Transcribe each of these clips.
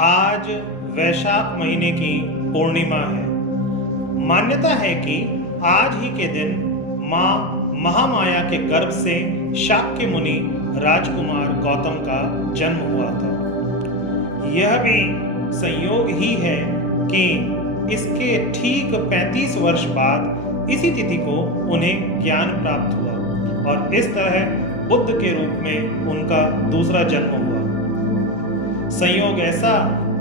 आज वैशाख महीने की पूर्णिमा है। मान्यता है कि आज ही के दिन मां महामाया के गर्भ से शाक्य मुनि राजकुमार गौतम का जन्म हुआ था। यह भी संयोग ही है कि इसके ठीक 35 वर्ष बाद इसी तिथि को उन्हें ज्ञान प्राप्त हुआ और इस तरह बुद्ध के रूप में उनका दूसरा जन्म हुआ। संयोग ऐसा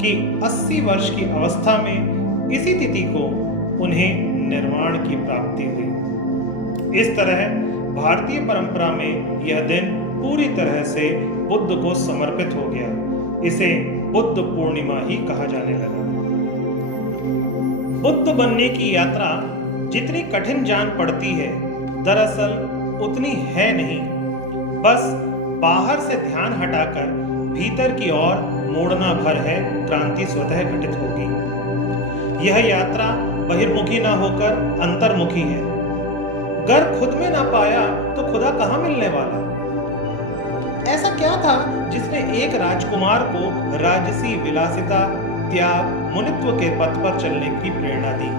कि 80 वर्ष की अवस्था में इसी तिथि को उन्हें निर्वाण की प्राप्ति हुई। इस तरह भारतीय परंपरा में यह दिन पूरी तरह से बुद्ध को समर्पित हो गया। इसे बुद्ध पूर्णिमा ही कहा जाने लगा। बुद्ध बनने की यात्रा जितनी कठिन जान पड़ती है, दरअसल उतनी है नहीं। बस बाहर से ध्यान हटाकर भीतर की ओर मोड़ना भर है, क्रांति स्वतः घटित होगी। यह यात्रा बहिर्मुखी ना होकर अंतर्मुखी है। घर खुद में ना पाया तो खुदा कहां मिलने वाला। ऐसा क्या था जिसने एक राजकुमार को राजसी विलासिता, त्याग, मुनित्व के पथ पर चलने की प्रेरणा दी?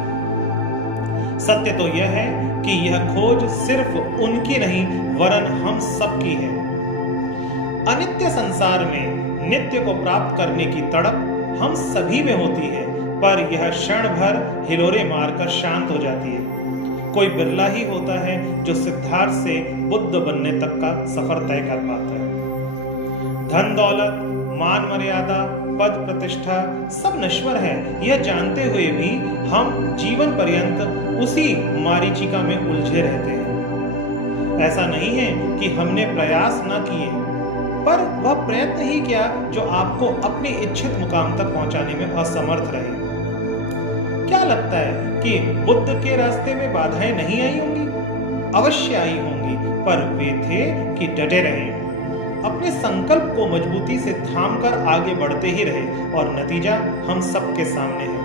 सत्य तो यह है कि यह खोज सिर्फ उनकी नहीं वरन हम सबकी है। अनित्य संसार में नित्य को प्राप्त करने की तड़प हम सभी में होती है, पर यह क्षण भर हिलोरे मारकर शांत हो जाती है। कोई बिरला ही होता है जो सिद्धार्थ से बुद्ध बनने तक का सफर तय कर पाता है। धन दौलत, मान मर्यादा, पद प्रतिष्ठा सब नश्वर है, यह जानते हुए भी हम जीवन पर्यंत उसी मारीचिका में उलझे रहते हैं। ऐसा नहीं है कि हमने प्रयास न किए, पर वह प्रयत्न ही क्या जो आपको अपनी इच्छित मुकाम तक पहुंचाने में असमर्थ रहे। क्या लगता है कि बुद्ध के रास्ते में बाधाएं नहीं आई होंगी? अवश्य आई होंगी, पर वे थे कि डटे रहे, अपने संकल्प को मजबूती से थामकर आगे बढ़ते ही रहे और नतीजा हम सबके सामने है।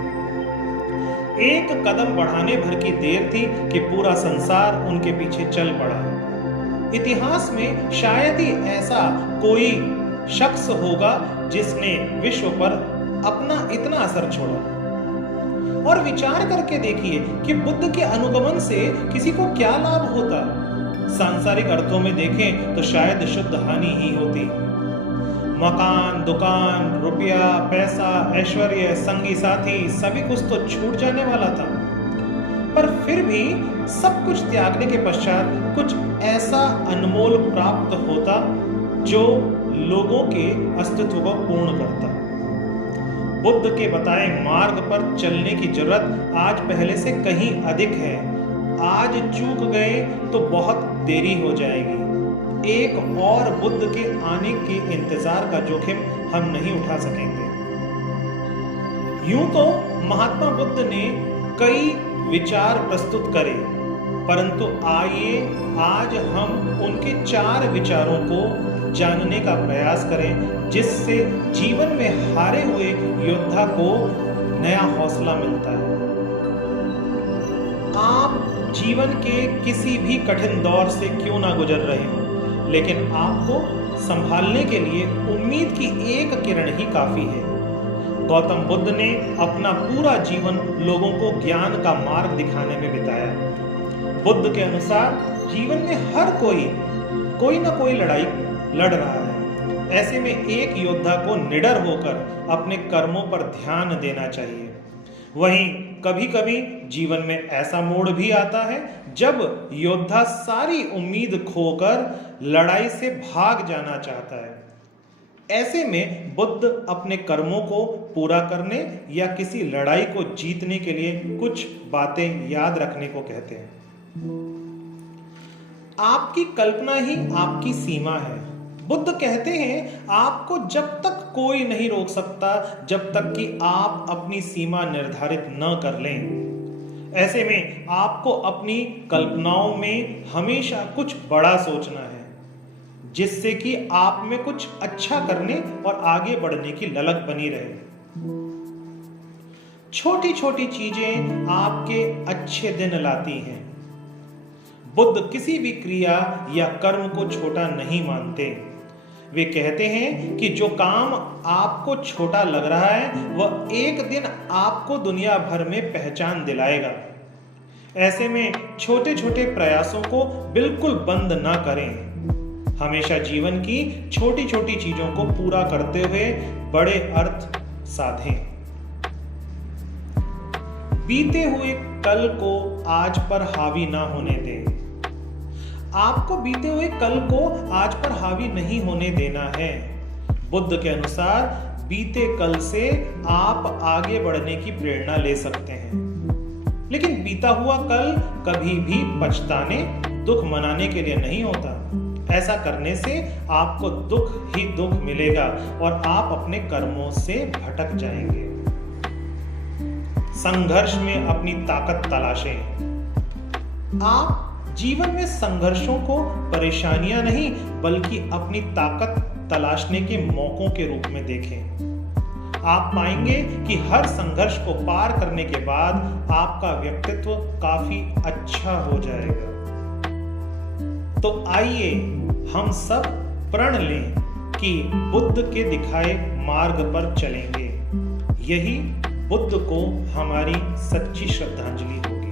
एक कदम बढ़ाने भर की देर थी कि पूरा संसार उनके पीछे चल पड़ा। इतिहास में शायद ही ऐसा कोई शख्स होगा जिसने विश्व पर अपना इतना असर छोड़ा। और विचार करके देखिए कि बुद्ध के अनुगमन से किसी को क्या लाभ होता। सांसारिक अर्थों में देखें तो शायद शुद्ध हानि ही होती। मकान, दुकान, रुपया, पैसा, ऐश्वर्य, संगी साथी सभी कुछ तो छूट जाने वाला था, पर फिर भी सब कुछ त्यागने के पश्चात कुछ ऐसा अनमोल प्राप्त होता जो लोगों के अस्तित्व को पूर्ण करता। बुद्ध के बताए मार्ग पर चलने की जरूरत आज पहले से कहीं अधिक है। आज चूक गए तो बहुत देरी हो जाएगी। एक और बुद्ध के आने के इंतजार का जोखिम हम नहीं उठा सकेंगे। यूं तो महात्मा बुद्ध ने कई विचार प्रस्तुत करे, परंतु आइए आज हम उनके 4 विचारों को जानने का प्रयास करें, जिससे जीवन में हारे हुए योद्धा को नया हौसला मिलता है। आप जीवन के किसी भी कठिन दौर से क्यों ना गुजर रहे हो, लेकिन आपको संभालने के लिए उम्मीद की एक किरण ही काफी है। गौतम बुद्ध ने अपना पूरा जीवन लोगों को ज्ञान का मार्ग दिखाने में बिताया। बुद्ध के अनुसार जीवन में हर कोई ना कोई लड़ाई लड़ रहा है। ऐसे में एक योद्धा को निडर होकर अपने कर्मों पर ध्यान देना चाहिए। वहीं कभी कभी जीवन में ऐसा मोड़ भी आता है जब योद्धा सारी उम्मीद खोकर लड़ाई से भाग जाना चाहता है। ऐसे में बुद्ध अपने कर्मों को पूरा करने या किसी लड़ाई को जीतने के लिए कुछ बातें याद रखने को कहते हैं। आपकी कल्पना ही आपकी सीमा है। बुद्ध कहते हैं आपको जब तक कोई नहीं रोक सकता जब तक कि आप अपनी सीमा निर्धारित न कर लें। ऐसे में आपको अपनी कल्पनाओं में हमेशा कुछ बड़ा सोचना है, जिससे कि आप में कुछ अच्छा करने और आगे बढ़ने की ललक बनी रहे। छोटी छोटी चीजें आपके अच्छे दिन लाती हैं। बुद्ध किसी भी क्रिया या कर्म को छोटा नहीं मानते। वे कहते हैं कि जो काम आपको छोटा लग रहा है वह एक दिन आपको दुनिया भर में पहचान दिलाएगा। ऐसे में छोटे छोटे प्रयासों को बिल्कुल बंद ना करें। हमेशा जीवन की छोटी छोटी चीजों को पूरा करते हुए बड़े अर्थ साधें। बीते हुए कल को आज पर हावी ना होने दें। आपको बीते हुए कल को आज पर हावी नहीं होने देना है। बुद्ध के अनुसार बीते कल से आप आगे बढ़ने की प्रेरणा ले सकते हैं, लेकिन बीता हुआ कल कभी भी पछताने, दुख मनाने के लिए नहीं होता। ऐसा करने से आपको दुख ही दुख मिलेगा और आप अपने कर्मों से भटक जाएंगे। संघर्ष में अपनी ताकत तलाशें। आप जीवन में संघर्षों को परेशानियां नहीं बल्कि अपनी ताकत तलाशने के मौकों के रूप में देखें। आप पाएंगे कि हर संघर्ष को पार करने के बाद आपका व्यक्तित्व काफी अच्छा हो जाएगा। तो आइए हम सब प्रण लें कि बुद्ध के दिखाए मार्ग पर चलेंगे। यही बुद्ध को हमारी सच्ची श्रद्धांजलि होगी।